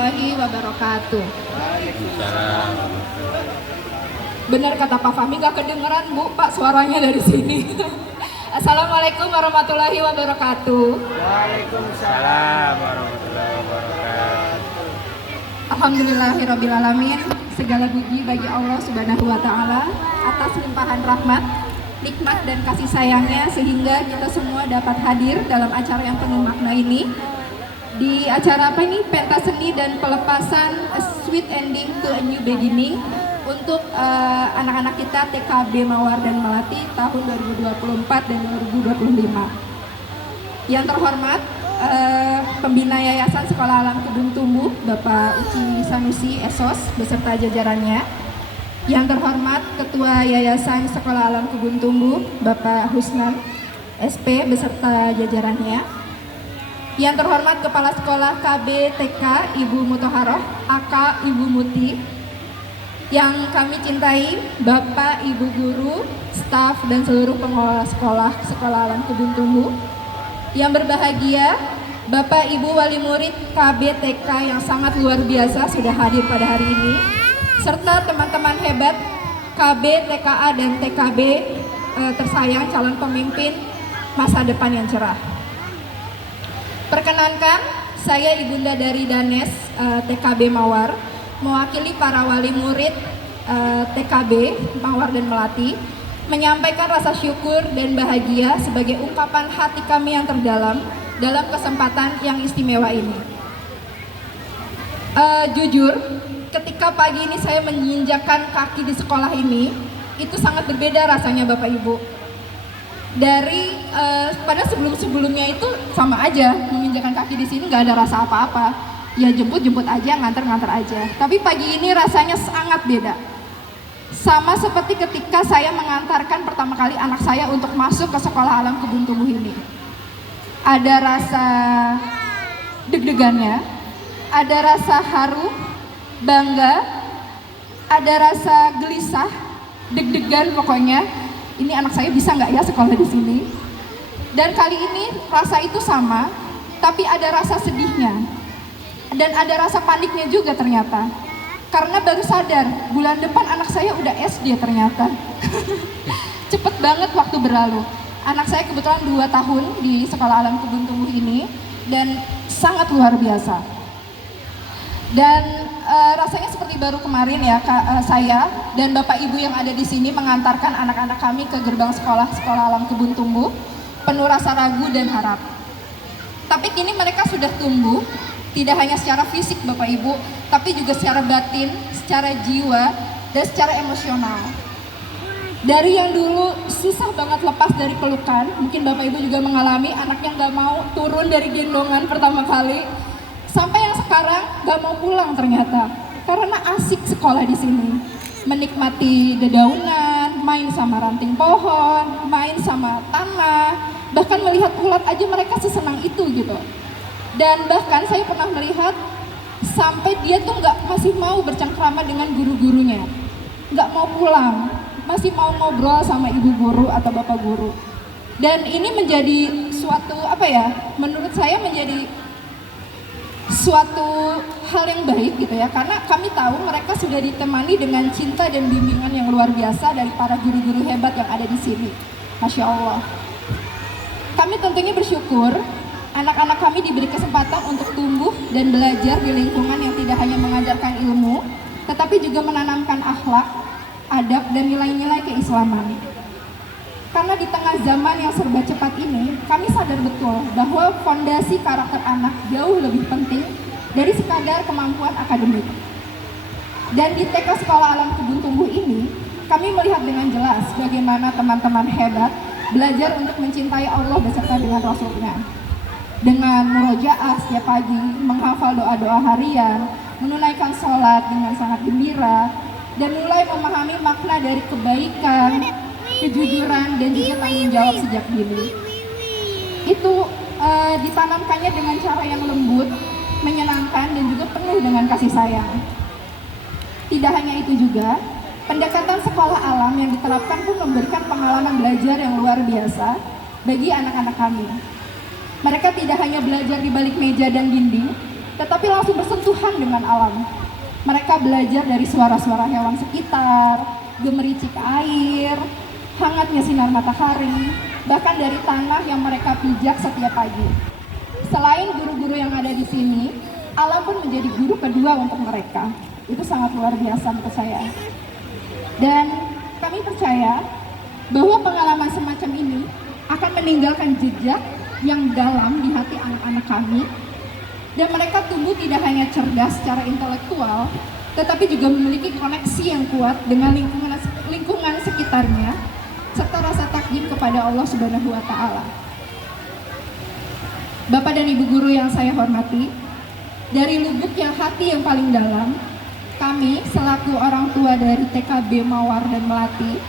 warahmatullahi wabarakatuh. Waalaikumsalam. Benar kata Pak Fahmi, gak kedengeran Bu, Pak suaranya dari sini. Assalamualaikum warahmatullahi wabarakatuh. Waalaikumsalam warahmatullahi wabarakatuh. Alhamdulillahirrabbilalamin. Segala puji bagi Allah Subhanahu wa Ta'ala atas limpahan rahmat, nikmat dan kasih sayangnya sehingga kita semua dapat hadir dalam acara yang penuh makna ini. Di acara apa ini? Pentas seni dan pelepasan A Sweet Ending to a New Beginning untuk anak-anak kita TKB Mawar dan Melati tahun 2024 dan 2025. Yang terhormat Pembina Yayasan Sekolah Alam Kebun Tumbuh Bapak Uci Sanusi Esos beserta jajarannya. Yang terhormat Ketua Yayasan Sekolah Alam Kebun Tumbuh Bapak Husnan SP beserta jajarannya. Yang terhormat Kepala Sekolah KB TK Ibu Mutoharoh AK Ibu Muti. Yang kami cintai Bapak Ibu Guru, staf dan seluruh pengelola sekolah Sekolah Alam Kebun Tumbuh. Yang berbahagia Bapak Ibu Wali Murid KB TK yang sangat luar biasa sudah hadir pada hari ini, serta teman-teman hebat KB TKA dan TKB tersayang calon pemimpin masa depan yang cerah. Perkenankan, saya Ibunda dari Danes TKB Mawar, mewakili para wali murid TKB Mawar dan Melati, menyampaikan rasa syukur dan bahagia sebagai ungkapan hati kami yang terdalam dalam kesempatan yang istimewa ini. Jujur, ketika pagi ini saya menginjakkan kaki di sekolah ini, itu sangat berbeda rasanya Bapak Ibu. Dari pada sebelum-sebelumnya itu sama aja, menginjakan kaki di sini nggak ada rasa apa-apa. Ya jemput aja, nganter aja. Tapi pagi ini rasanya sangat beda. Sama seperti ketika saya mengantarkan pertama kali anak saya untuk masuk ke Sekolah Alam Kebun Tumbuh ini. Ada rasa deg-degannya, ada rasa haru, bangga, ada rasa gelisah, deg-degan pokoknya. Ini anak saya bisa nggak ya sekolah di sini? Dan kali ini rasa itu sama, tapi ada rasa sedihnya. Dan ada rasa paniknya juga ternyata. Karena baru sadar, bulan depan anak saya udah SD ternyata. Cepet banget waktu berlalu. Anak saya kebetulan 2 tahun di Sekolah Alam Kebun Tumbuh ini, dan sangat luar biasa. Dan rasanya seperti baru kemarin ya, saya dan Bapak Ibu yang ada di sini mengantarkan anak-anak kami ke gerbang Sekolah Alam Kebun Tumbuh, penuh rasa ragu dan harap. Tapi kini mereka sudah tumbuh, tidak hanya secara fisik Bapak Ibu, tapi juga secara batin, secara jiwa, dan secara emosional. Dari yang dulu susah banget lepas dari pelukan, mungkin Bapak Ibu juga mengalami anaknya nggak mau turun dari gendongan pertama kali, sampai yang sekarang gak mau pulang ternyata karena asik sekolah di sini, menikmati dedaunan, main sama ranting pohon, main sama tanah, bahkan melihat ulat aja mereka sesenang itu gitu. Dan bahkan saya pernah melihat sampai dia tuh masih mau bercengkrama dengan guru-gurunya, nggak mau pulang, masih mau ngobrol sama ibu guru atau bapak guru. Dan ini menjadi suatu menurut saya menjadi suatu hal yang baik gitu ya, karena kami tahu mereka sudah ditemani dengan cinta dan bimbingan yang luar biasa dari para guru-guru hebat yang ada di sini. Masya Allah. Kami tentunya bersyukur anak-anak kami diberi kesempatan untuk tumbuh dan belajar di lingkungan yang tidak hanya mengajarkan ilmu, tetapi juga menanamkan akhlak, adab dan nilai-nilai keislaman. Karena di tengah zaman yang serba cepat ini, kami sadar betul bahwa fondasi karakter anak jauh lebih penting dari sekadar kemampuan akademik. Dan di TK Sekolah Alam Kebun Tumbuh ini, kami melihat dengan jelas bagaimana teman-teman hebat belajar untuk mencintai Allah beserta dengan Rasul-Nya. Dengan murojaah setiap pagi, menghafal doa-doa harian, menunaikan sholat dengan sangat gembira, dan mulai memahami makna dari kebaikan, kejujuran dan juga tanggung jawab sejak dini. Itu ditanamkannya dengan cara yang lembut, menyenangkan dan juga penuh dengan kasih sayang. Tidak hanya itu juga, pendekatan sekolah alam yang diterapkan pun memberikan pengalaman belajar yang luar biasa bagi anak-anak kami. Mereka tidak hanya belajar di balik meja dan dinding, tetapi langsung bersentuhan dengan alam. Mereka belajar dari suara-suara hewan sekitar, gemericik air, hangatnya sinar matahari, bahkan dari tanah yang mereka pijak setiap pagi. Selain guru-guru yang ada di sini, alam pun menjadi guru kedua untuk mereka. Itu sangat luar biasa menurut saya. Dan kami percaya bahwa pengalaman semacam ini akan meninggalkan jejak yang dalam di hati anak-anak kami, dan mereka tumbuh tidak hanya cerdas secara intelektual, tetapi juga memiliki koneksi yang kuat dengan lingkungan sekitarnya, serta rasa takjub kepada Allah Subhanahu wa Ta'ala. Bapak dan Ibu guru yang saya hormati, dari lubuk yang hati yang paling dalam, kami selaku orang tua dari TKB Mawar dan Melati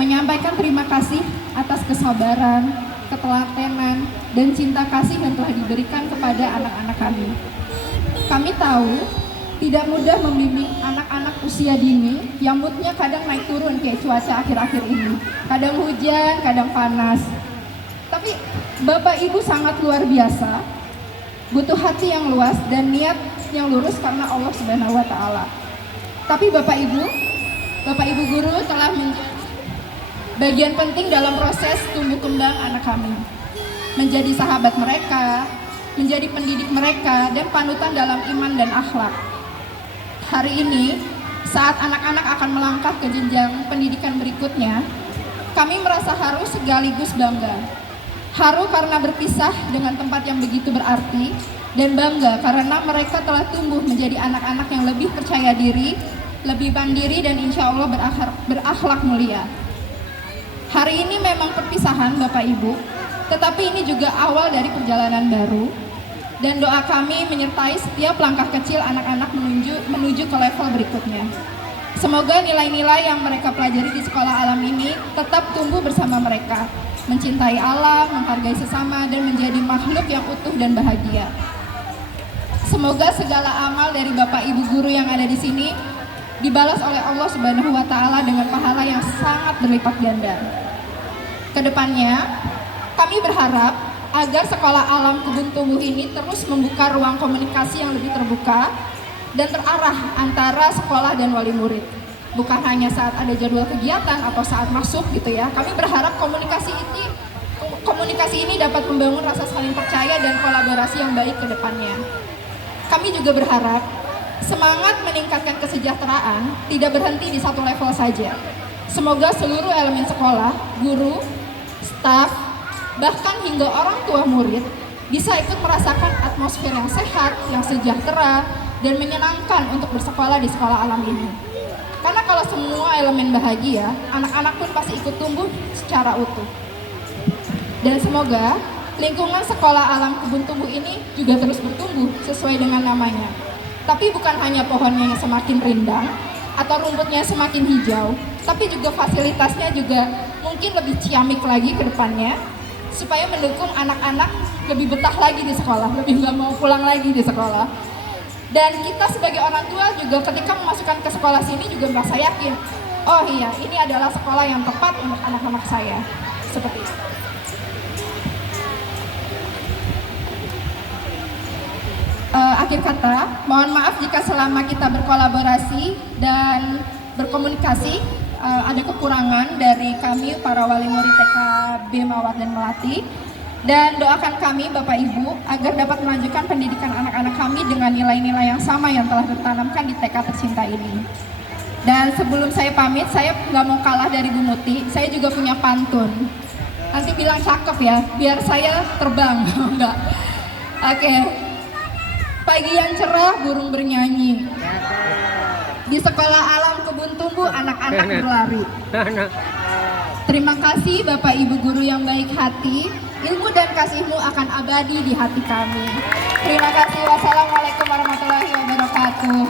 menyampaikan terima kasih atas kesabaran, ketelatenan, dan cinta kasih yang telah diberikan kepada anak-anak kami. Kami tahu tidak mudah membimbing anak-anak usia dini yang moodnya kadang naik turun kayak cuaca akhir-akhir ini. Kadang hujan, kadang panas. Tapi Bapak Ibu sangat luar biasa, butuh hati yang luas dan niat yang lurus karena Allah Subhanahu wa Ta'ala. Tapi Bapak Ibu guru telah menjadi bagian penting dalam proses tumbuh kembang anak kami. Menjadi sahabat mereka, menjadi pendidik mereka, dan panutan dalam iman dan akhlak. Hari ini, saat anak-anak akan melangkah ke jenjang pendidikan berikutnya, kami merasa haru sekaligus bangga. Haru karena berpisah dengan tempat yang begitu berarti, dan bangga karena mereka telah tumbuh menjadi anak-anak yang lebih percaya diri, lebih mandiri, dan insya Allah berakhlak mulia. Hari ini memang perpisahan Bapak Ibu, tetapi ini juga awal dari perjalanan baru, dan doa kami menyertai setiap langkah kecil anak-anak menuju ke level berikutnya. Semoga nilai-nilai yang mereka pelajari di sekolah alam ini tetap tumbuh bersama mereka, mencintai alam, menghargai sesama, dan menjadi makhluk yang utuh dan bahagia. Semoga segala amal dari Bapak Ibu guru yang ada di sini dibalas oleh Allah Subhanahu wa Ta'ala dengan pahala yang sangat berlipat ganda. Kedepannya, kami berharap agar sekolah alam kebun tumbuh ini terus membuka ruang komunikasi yang lebih terbuka dan terarah antara sekolah dan wali murid. Bukan hanya saat ada jadwal kegiatan atau saat masuk gitu ya. Kami berharap komunikasi ini dapat membangun rasa saling percaya dan kolaborasi yang baik ke depannya. Kami juga berharap semangat meningkatkan kesejahteraan tidak berhenti di satu level saja. Semoga seluruh elemen sekolah, guru, staf, bahkan hingga orang tua murid bisa ikut merasakan atmosfer yang sehat, yang sejahtera, dan menyenangkan untuk bersekolah di sekolah alam ini. Karena kalau semua elemen bahagia, anak-anak pun pasti ikut tumbuh secara utuh. Dan semoga lingkungan sekolah alam kebun tumbuh ini juga terus bertumbuh sesuai dengan namanya. Tapi bukan hanya pohonnya yang semakin rindang atau rumputnya semakin hijau, tapi juga fasilitasnya juga mungkin lebih ciamik lagi ke depannya, supaya mendukung anak-anak lebih betah lagi di sekolah, lebih nggak mau pulang lagi di sekolah. Dan kita sebagai orang tua juga ketika memasukkan ke sekolah sini juga merasa yakin, oh iya, ini adalah sekolah yang tepat untuk anak-anak saya. Seperti itu. Akhir kata, mohon maaf jika selama kita berkolaborasi dan berkomunikasi ada kekurangan dari kami para wali murid TKB Mawar dan Melati, dan doakan kami Bapak Ibu agar dapat melanjutkan pendidikan anak-anak kami dengan nilai-nilai yang sama yang telah ditanamkan di TK tercinta ini. Dan sebelum saya pamit, saya nggak mau kalah dari Bu Muti, saya juga punya pantun. Nanti bilang cakep ya, biar saya terbang. Enggak. Oke. Pagi yang cerah, burung bernyanyi. Di sekolah alam kebun tumbuh, anak-anak berlari. Terima kasih Bapak Ibu guru yang baik hati. Ilmu dan kasihmu akan abadi di hati kami. Terima kasih. Wassalamualaikum warahmatullahi wabarakatuh.